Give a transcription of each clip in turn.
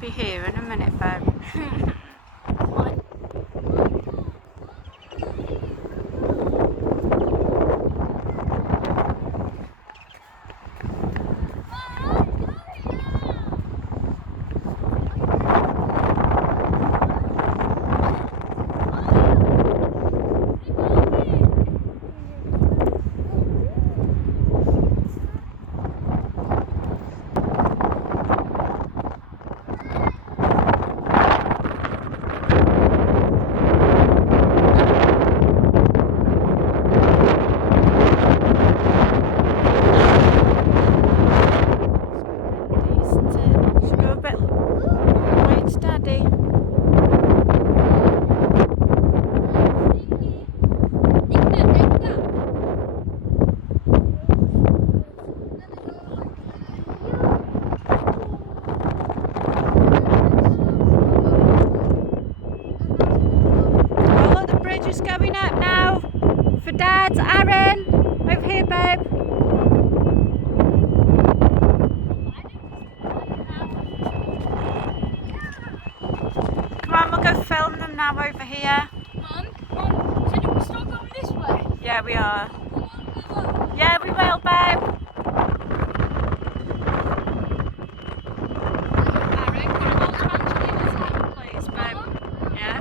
Be here in a minute, babe. Just going up now for Dad. Aaron, over here, babe. Come on, we'll go film them now over here. Mum, so do we start going this way? Yeah, we are. Yeah, we will, babe. Aaron, can you hold Angela in his hand, please, babe? Yeah.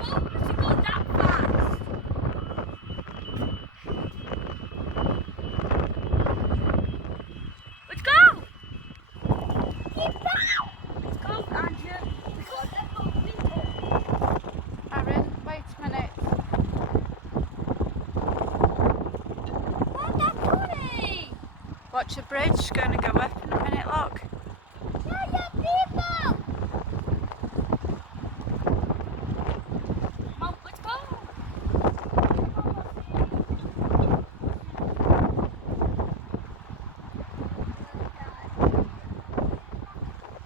Watch the bridge, going to go up in a minute, look. Yeah, people! Mum, let's go!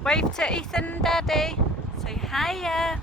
Wave to Ethan and Daddy. Say hiya.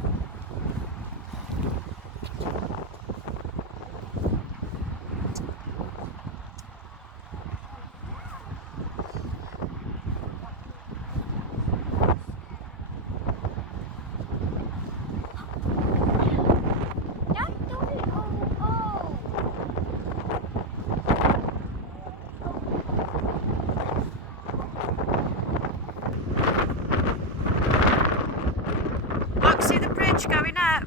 See the bridge going up?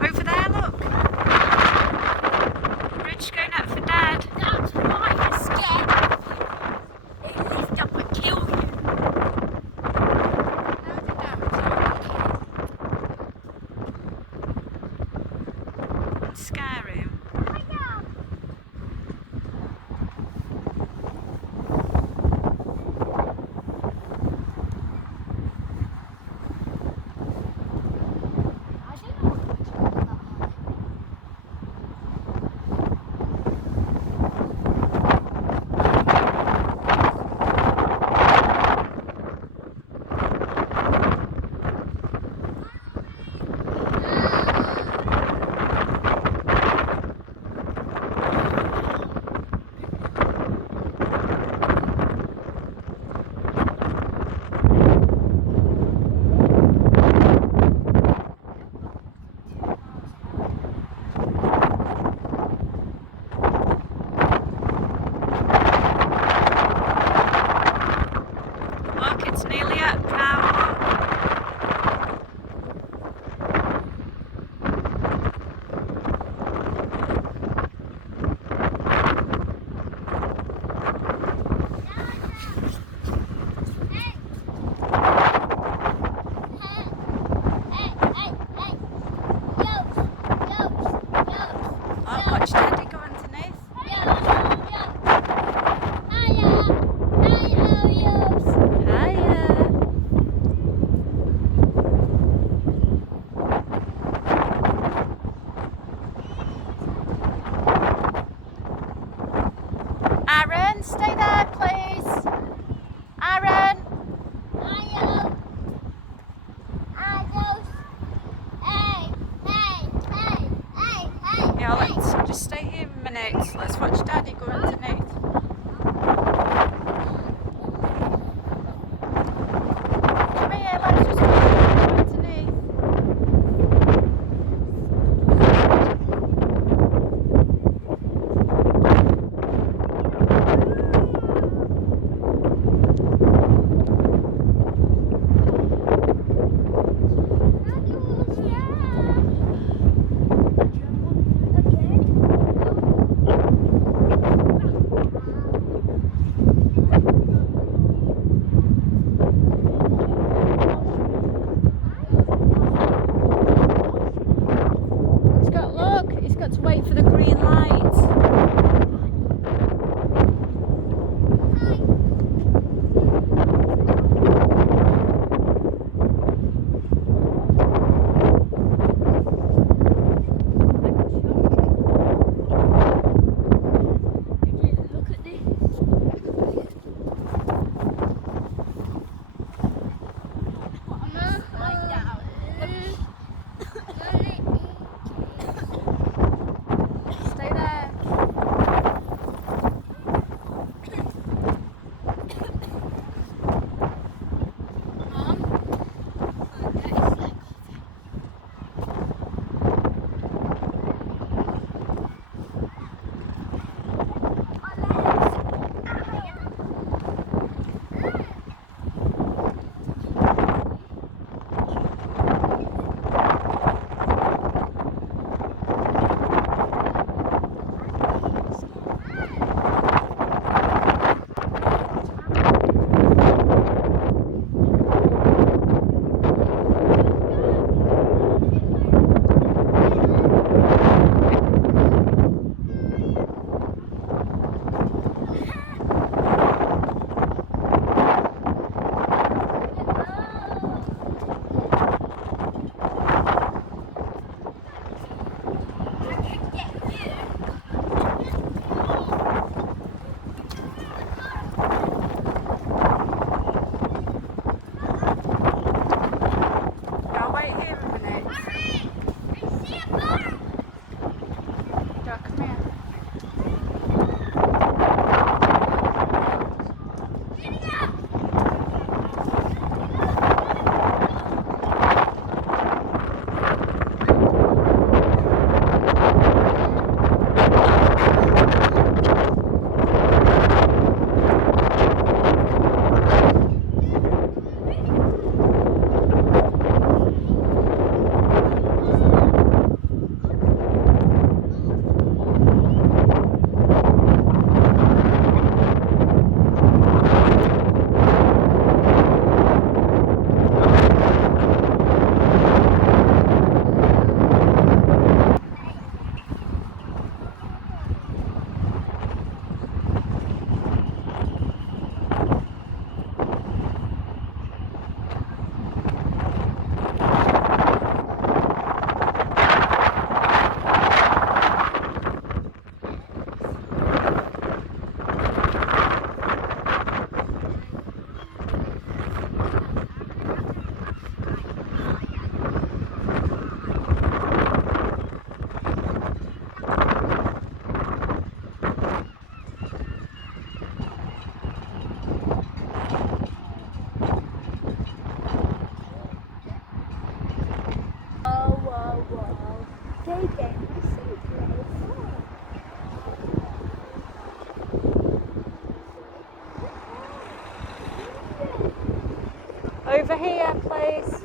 Over there, look. Bridge going up for Dad. That's why you're scared. They lift up and kill you. Scare him. minutes. Let's watch Daddy go underneath. Come here, let's just watch Daddy go underneath. He's got to wait for the green light. Stay there. Over here, please.